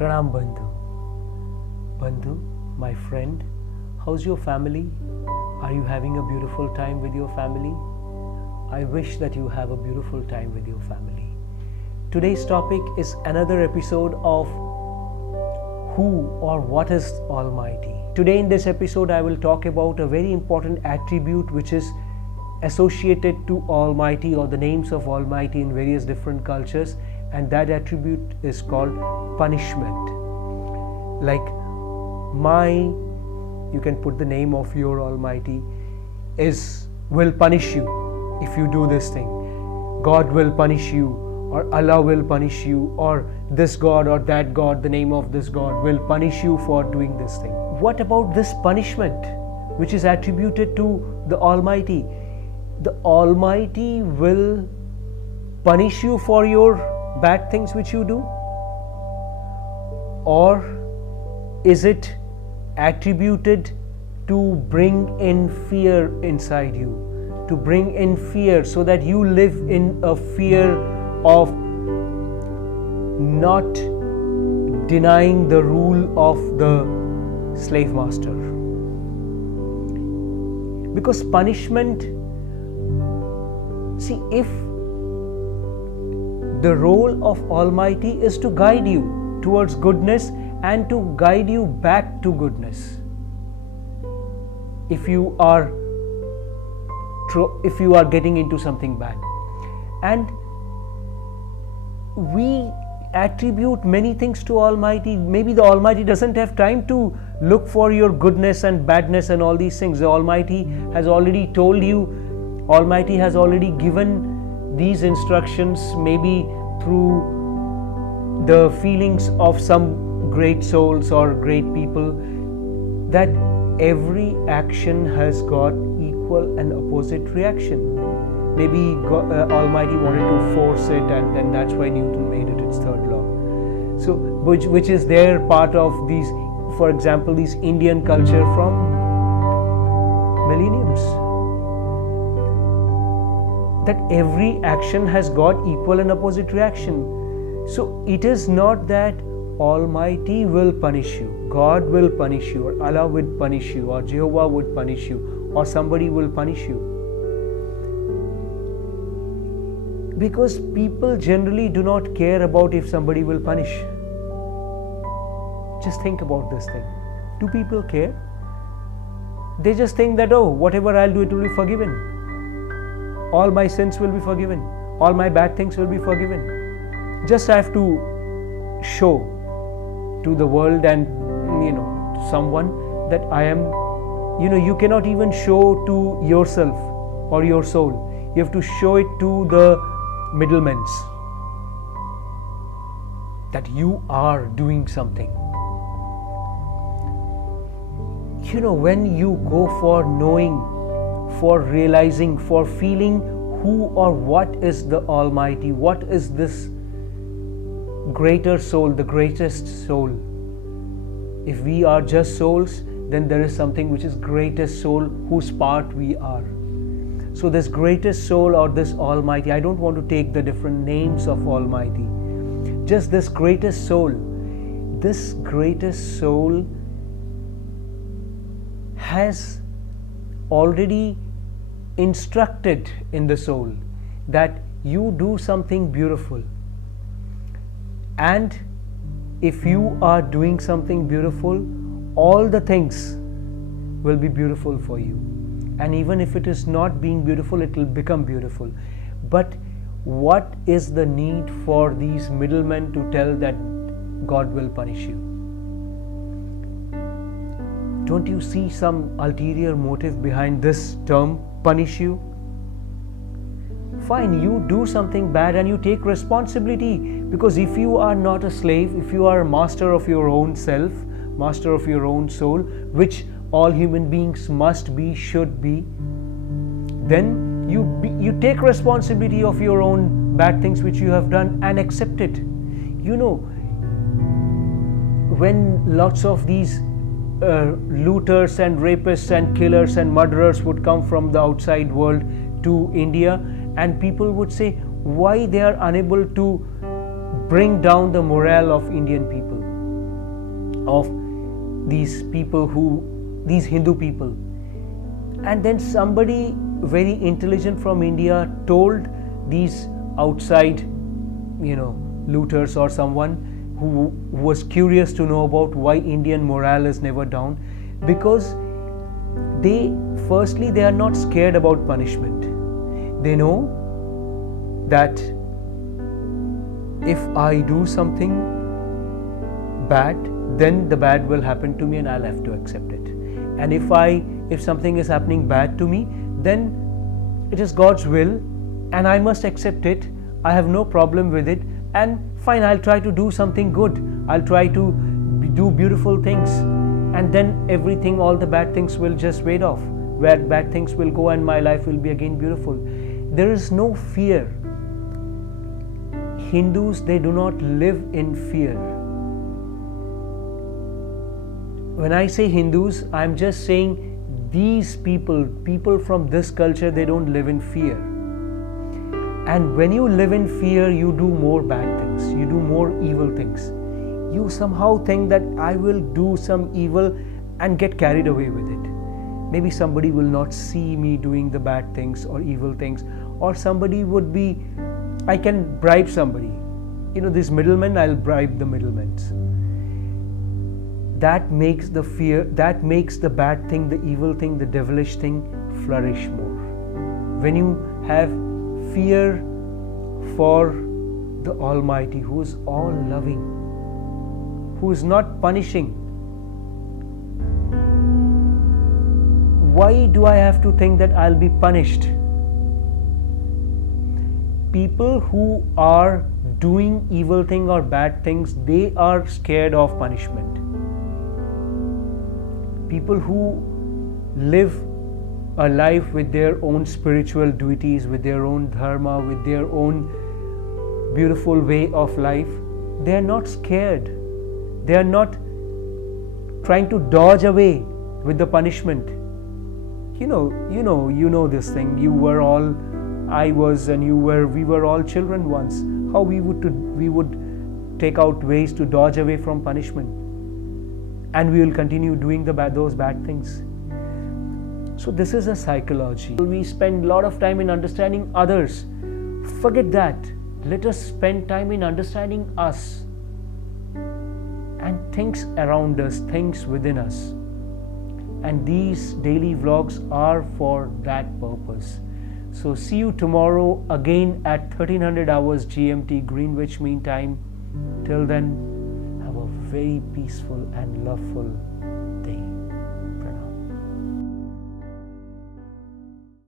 Pranam Bandhu. Bandhu, my friend, how's your family? Are you having a beautiful time with your family? I wish that you have a beautiful time with your family. Today's topic is another episode of who or what is Almighty. Today in this episode I will talk about a very important attribute which is associated to Almighty or the names of Almighty in various different cultures, and that attribute is called punishment. Like you can put the name of your Almighty will punish you if you do this thing. God will punish you, or Allah will punish you, or this God or that God, the name of this God will punish you for doing this thing. What about this punishment which is attributed to the Almighty? The Almighty will punish you for your bad things which you do? Or is it attributed to bring in fear inside you? To bring in fear so that you live in a fear of not denying the rule of the slave master. Because punishment, see, if the role of Almighty is to guide you towards goodness and to guide you back to goodness. If you are getting into something bad, and we attribute many things to Almighty. Maybe the Almighty doesn't have time to look for your goodness and badness and all these things. The Almighty has already told you, Almighty has already given these instructions, maybe through the feelings of some great souls or great people, that every action has got equal and opposite reaction. Maybe Almighty wanted to force it, and then that's why Newton made it its third law. So, which is their part of these, for example, these Indian culture from millenniums. That every action has got equal and opposite reaction. So it is not that Almighty will punish you, God will punish you, or Allah would punish you, or Jehovah would punish you, or somebody will punish you. Because people generally do not care about if somebody will punish. Just think about this thing. Do people care? They just think that, oh, whatever I'll do, it will be forgiven. All my sins will be forgiven. All my bad things will be forgiven. Just I have to show to the world and, to someone that I am, you cannot even show to yourself or your soul. You have to show it to the middlemen that you are doing something. When you go for knowing, for realizing, for feeling who or what is the Almighty, what is this greater soul, the greatest soul. If we are just souls, then there is something which is greatest soul whose part we are. So this greatest soul or this Almighty, I don't want to take the different names of Almighty, just this greatest soul has already instructed in the soul that you do something beautiful, and if you are doing something beautiful, all the things will be beautiful for you. And even if it is not being beautiful, it will become beautiful. But what is the need for these middlemen to tell that God will punish you? Don't you see some ulterior motive behind this term, punish you? Fine, you do something bad and you take responsibility, because if you are not a slave, if you are a master of your own self, master of your own soul, which all human beings must be, should be, then you take responsibility of your own bad things which you have done and accept it. When lots of these looters and rapists and killers and murderers would come from the outside world to India, and people would say why they are unable to bring down the morale of Indian people. of these people these Hindu people. And then somebody very intelligent from India told these outside, looters or someone who was curious to know about why Indian morale is never down, because firstly they are not scared about punishment. They know that if I do something bad, then the bad will happen to me and I'll have to accept it. And if something is happening bad to me, then it is God's will and I must accept it. I have no problem with it, and fine, I'll try to do something good. I'll try to do beautiful things, and then everything, all the bad things will just fade off, where bad things will go and my life will be again beautiful. There is no fear. Hindus, they do not live in fear. When I say Hindus, I'm just saying these people from this culture, they don't live in fear. And when you live in fear, you do more bad things, you do more evil things. You somehow think that I will do some evil and get carried away with it. Maybe somebody will not see me doing the bad things or evil things, or somebody would be, I can bribe somebody. These middlemen, I'll bribe the middlemen. That makes the fear, that makes the bad thing, the evil thing, the devilish thing flourish more. When you have fear for the Almighty, who is all loving, who is not punishing, why do I have to think that I'll be punished? People who are doing evil things or bad things, they are scared of punishment. People who live a life with their own spiritual duties, with their own dharma, with their own beautiful way of life, they are not scared. They are not trying to dodge away with the punishment. You know this thing. You were all, I was, and you were, we were all children once. How we would take out ways to dodge away from punishment, and we will continue doing those bad things. So this is a psychology. We spend a lot of time in understanding others. Forget that. Let us spend time in understanding us and things around us, things within us. And these daily vlogs are for that purpose. So see you tomorrow again at 1300 hours GMT Greenwich Mean Time. Till then, have a very peaceful and loveful day. Pranam.